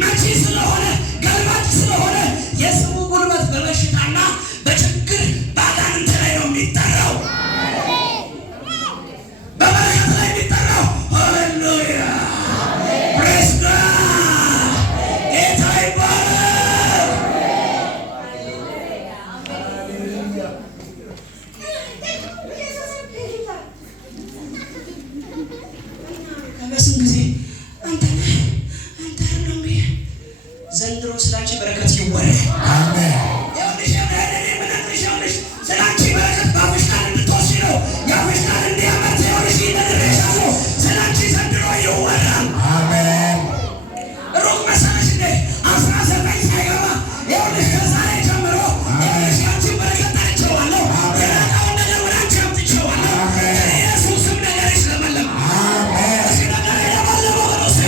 መቺ ስለሆነ ገልባጭ ስለሆነ የስሙ ጉልበት በበሽታና በችግር ባጋንንት ላይ ነው የሚጠራው። በበረከት ላይ የሚጠራው። ሃሌሉያ ፕሬዝ ጋድ ጌታ ይባረክ። በስንት ጊዜ አንተ አይደለም ዘንድሮ ስላንቺ በረከት ይወራል። አሜን። ያውልሽ ያውልሽ ስላንቺ በረከት ባፍሽ ቃል እንድትወስጂ ነው። ያፍሽ ቃል እንዲያመርት ያውልሽ ይነግርሻለሁ። ስላንቺ ዘንድሮ ይወራል። አሜን። ሩቅ መሰለሽ እንዴ 19 ሳይገባ ያውልሽ ከዛሬ ጀምሮ ያውልሽ ያንቺ በረከት ጠርቼዋለሁ። የራቀውን ነገር ወደ አንቺ አምጥቼዋለሁ። ኢየሱስም ነገርሽ ለመለመ። አሜን። እሺ ነገር ለመለመ ወሮስ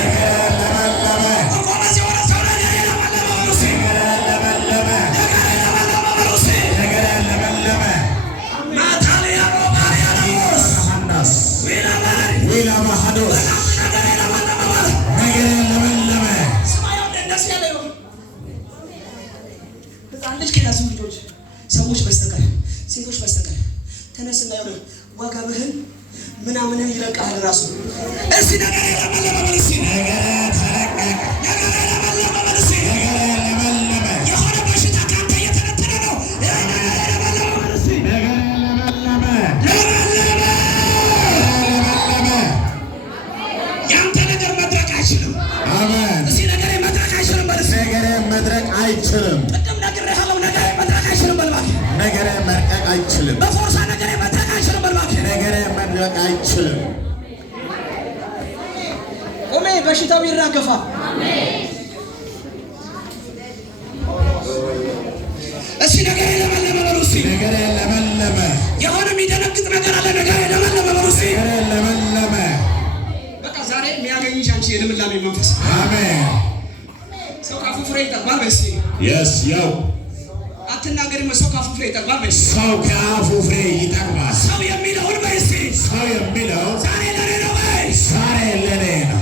ሰዎች በስተቀር ሴቶች በስተቀር ተነስና ይኸውልህ ወገብህን ምናምንን ይለቃል ራሱ። እስቲ ነገር ለመለመ መልሲ ነገር ተለቀቀ ነገር ለመለመ መልሲ ነገር ለመለመ የሆነ በሽታ ካንተ እየተነተነ ነው። ነገር ለመለመ መልሲ ነገር ለመለመ ያንተ ነገር መድረቅ አይችልም። አሜን። እስቲ ነገር መድረቅ አይችልም በልስ ነገር መድረቅ አይችልም። ቅድም ነግሬሃለሁ። ነገር መድረቅ አይችልም በልባክ ነገር መድረቅ አይችልም። በፎርሳ ነገር መድረቅ አይችልም በልባክ ነገር መድረቅ አይችልም። ቆሜ በሽታው ይራገፋል። አሜን። እስቲ ነገር ለመለመ በሉ። እስቲ ነገር ለመለመ የሆነ የሚደነግጥ ነገር አለ። ነገር ለመለመ በሉ። እስቲ ነገር ለመለመ በቃ ዛሬ የሚያገኝሽ አንቺ የልምላሜ መንፈስ። አሜን። ሰው ካፉ ፍሬ ይጠግባል። በስ yes ያው አትናገሪም። ሰው ካፉ ፍሬ ይጠግባል። በስ ሰው ካፉ ፍሬ ይጠግባል። ሰው የሚለውን በስ ሰው የሚለው ዛሬ ለኔ ነው። በስ ዛሬ ለኔ ነው።